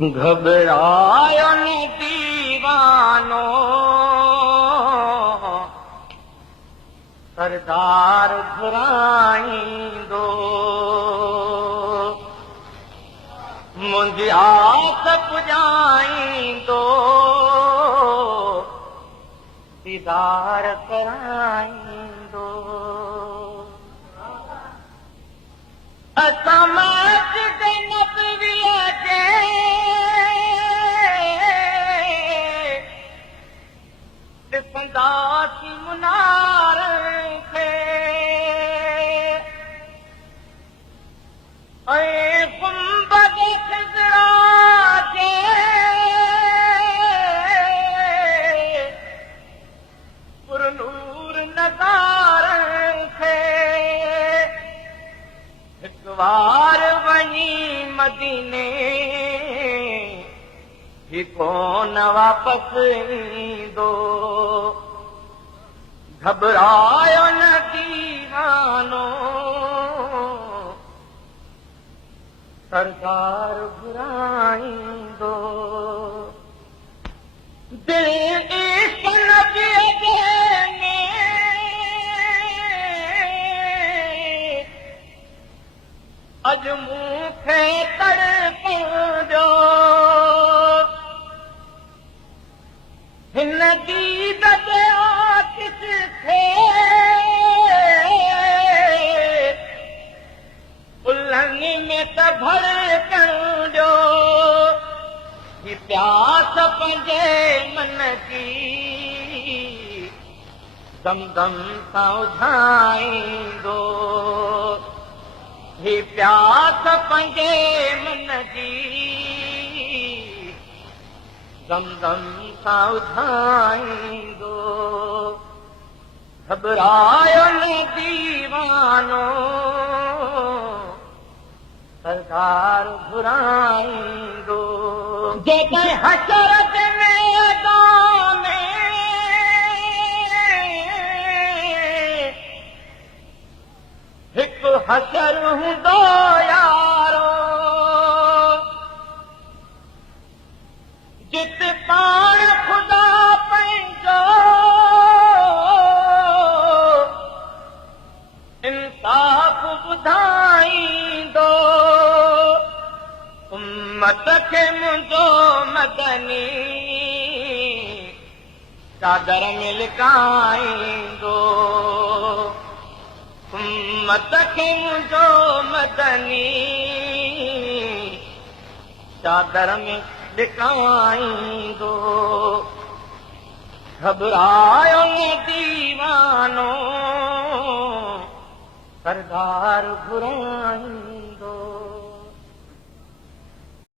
घबरायो न दीवानो, सरदार घुराईंदो। मुंहिंजी आस पुॼाईंदो, दीदार कराईंदो। असां मस्जिद नबवीअ जे ॾिसंदासीं मुनार खे, ऐं गुंबद ख़िज़रा जे पुरनूर नज़ार खे। हिकु बार वञी मदीने ही कोन वापसि ईंदो। घबरायो न दीवानो, सरदार घुराईंदो। दिल इश्क़ नबीअ जे में अॼु मूंखे तड़पंदो। हिन दीद ते आतिश थे उल्हनि में त भड़कंदो। ही प्यास पंहिंजे मन जी दमदम सां उझाईंदो। ही प्यास पंहिंजे मन जी दमदम सां उझाईंदो। घबरायो न दीवानो, सरदार घुराईंदो। जेकॾहिं हशर जे मैदान में हिकु हशर हूंदो यारो, जिते पाण ख़ुदा पंहिंजो इंसाफ़ ॿुधाईंदो। उम्मत खे मुंहिंजो मदनी चादर में लिकाईंदो। उम्मत खे मुंहिंजो मदनी चादर में लिकाईंदो। घबरायो न दीवानो, सरदार घुराईंदो।